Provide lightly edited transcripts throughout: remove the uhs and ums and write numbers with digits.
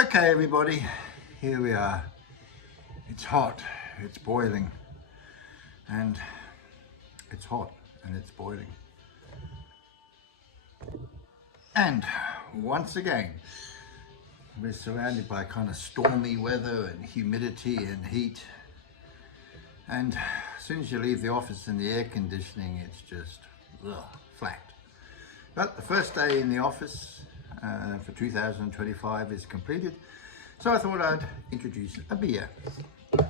Okay, everybody, here we are. It's hot, it's boiling, and it's hot and it's boiling. And once again, we're surrounded by kind of stormy weather and humidity and heat. And as soon as you leave the office and the air conditioning, it's just flat. But the first day in the office for 2025 is completed. So I thought I'd introduce a beer. A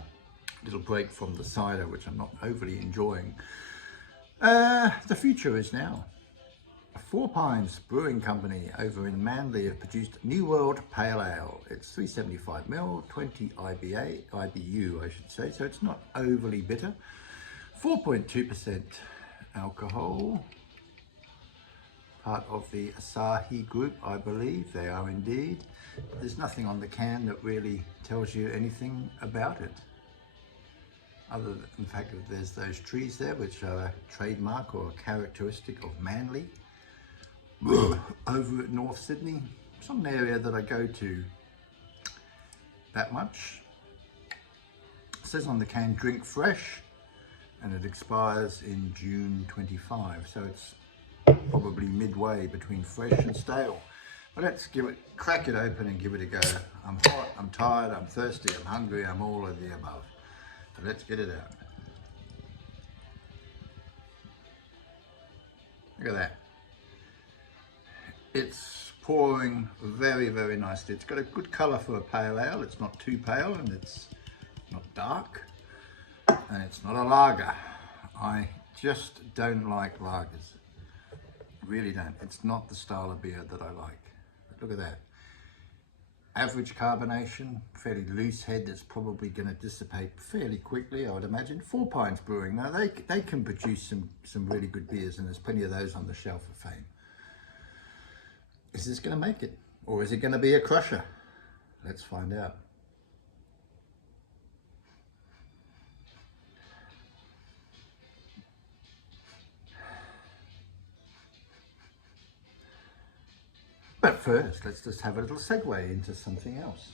little break from the cider, which I'm not overly enjoying. The future is now. Four Pines Brewing Company over in Manly have produced New World Pale Ale. It's 375ml, 20 IBU I should say, so it's not overly bitter. 4.2% alcohol. Part of the Asahi group, I believe. They are indeed. There's nothing on the can that really tells you anything about it, other than the fact that there's those trees there, which are a trademark or a characteristic of Manly. Over at North Sydney, it's not an area that I go to that much. It says on the can, drink fresh, and it expires in June 25, so it's probably midway between fresh and stale. But let's crack it open and give it a go. I'm hot, I'm tired, I'm thirsty, I'm hungry, I'm all of the above. So let's get it out. Look at that. It's pouring very, very nicely. It's got a good colour for a pale ale. It's not too pale and it's not dark. And it's not a lager. I just don't like lagers. Really don't. It's not the style of beer that I like. But look at that. Average carbonation, fairly loose head that's probably going to dissipate fairly quickly, I would imagine. Four Pines Brewing. Now they can produce some really good beers, and there's plenty of those on the shelf of fame. Is this going to make it? Or is it going to be a crusher? Let's find out. But first, let's just have a little segue into something else.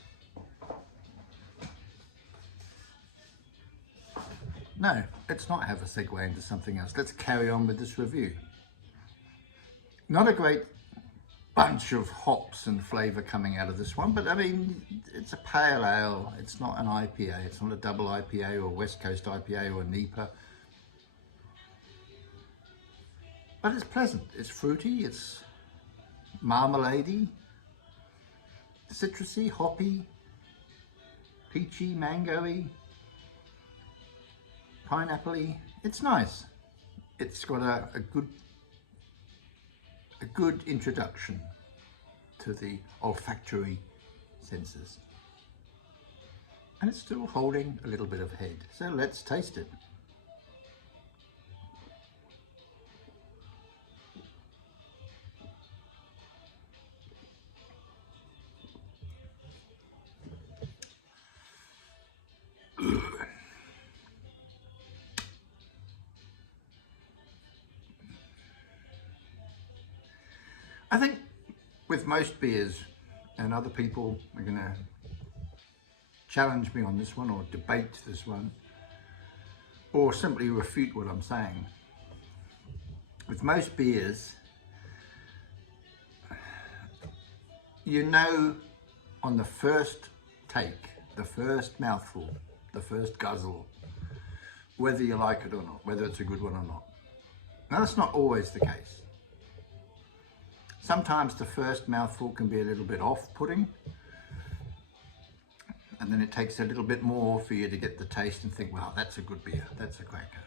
No, let's not have a segue into something else. Let's carry on with this review. Not a great bunch of hops and flavour coming out of this one, but I mean, it's a pale ale. It's not an IPA. It's not a double IPA or West Coast IPA or NEPA. But it's pleasant. It's fruity. It's marmalade-y, citrusy, hoppy, peachy, mango-y, pineapple-y. It's nice. It's got a good introduction to the olfactory senses. And it's still holding a little bit of head. So let's taste it. I think with most beers, and other people are going to challenge me on this one or debate this one or simply refute what I'm saying. With most beers, you know on the first take, the first mouthful, the first guzzle, whether you like it or not, whether it's a good one or not. Now that's not always the case. Sometimes the first mouthful can be a little bit off-putting, and then it takes a little bit more for you to get the taste and think, wow, that's a good beer, that's a cracker.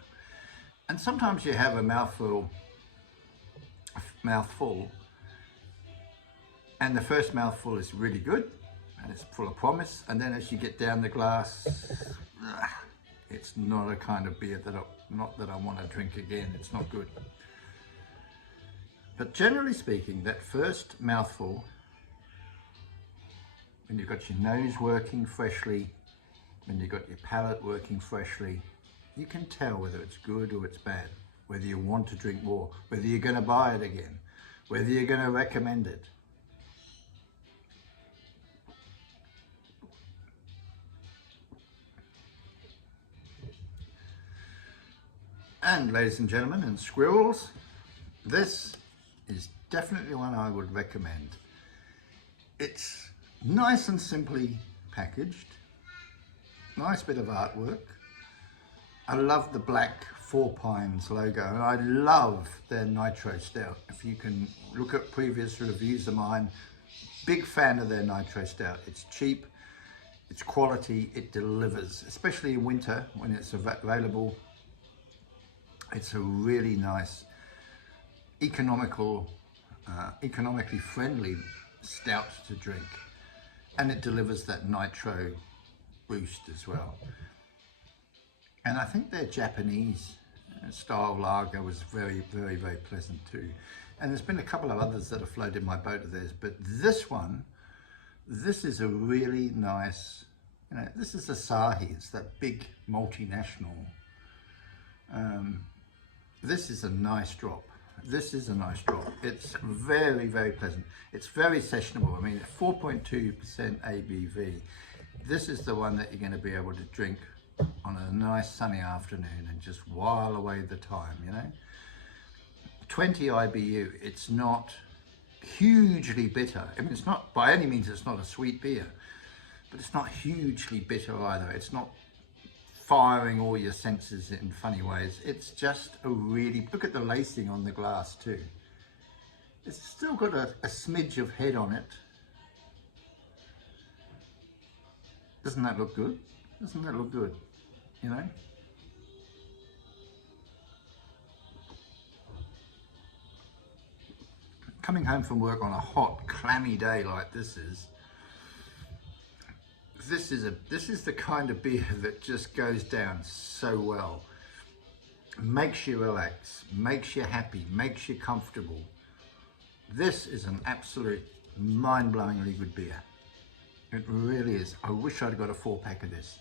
And sometimes you have a mouthful, and the first mouthful is really good, and it's full of promise, and then as you get down the glass, it's not a kind of beer that I want to drink again. It's not good. But generally speaking, that first mouthful, when you've got your nose working freshly, when you've got your palate working freshly, you can tell whether it's good or it's bad, whether you want to drink more, whether you're going to buy it again, whether you're going to recommend it. And ladies and gentlemen and squirrels, this is definitely one I would recommend. It's nice and simply packaged, nice bit of artwork. I love the black Four Pines logo, and I love their Nitro Stout. If you can look at previous reviews of mine, big fan of their Nitro Stout. It's cheap, it's quality, it delivers, especially in winter when it's available. It's a really nice, economically friendly stout to drink, and it delivers that nitro boost as well. And I think their Japanese style lager was very, very, very pleasant too. And there's been a couple of others that have floated my boat of theirs, but this one, this is a really nice, this is Asahi. It's that big multinational. This is a nice drop. This is a nice drop. It's very, very pleasant. It's very sessionable. I mean, 4.2% ABV. This is the one that you're going to be able to drink on a nice sunny afternoon and just while away the time, 20 IBU. It's not hugely bitter. I mean, it's not, by any means, it's not a sweet beer, but it's not hugely bitter either. It's not firing all your senses in funny ways. It's just a really, look at the lacing on the glass too. It's still got a smidge of head on it. Doesn't that look good? Doesn't that look good? Coming home from work on a hot, clammy day like this is the kind of beer that just goes down so well. Makes you relax, makes you happy, makes you comfortable. This is an absolute mind-blowingly good beer. It really is. I wish I'd got a 4-pack of this.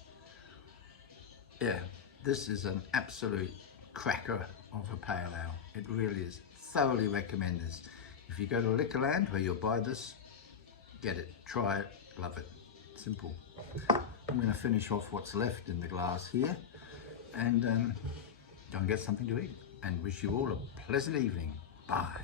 Yeah, this is an absolute cracker of a pale ale. It really is. Thoroughly recommend this. If you go to Liquorland where you'll buy this, get it, try it, love it. Simple. I'm going to finish off what's left in the glass here and go and get something to eat, and wish you all a pleasant evening. Bye.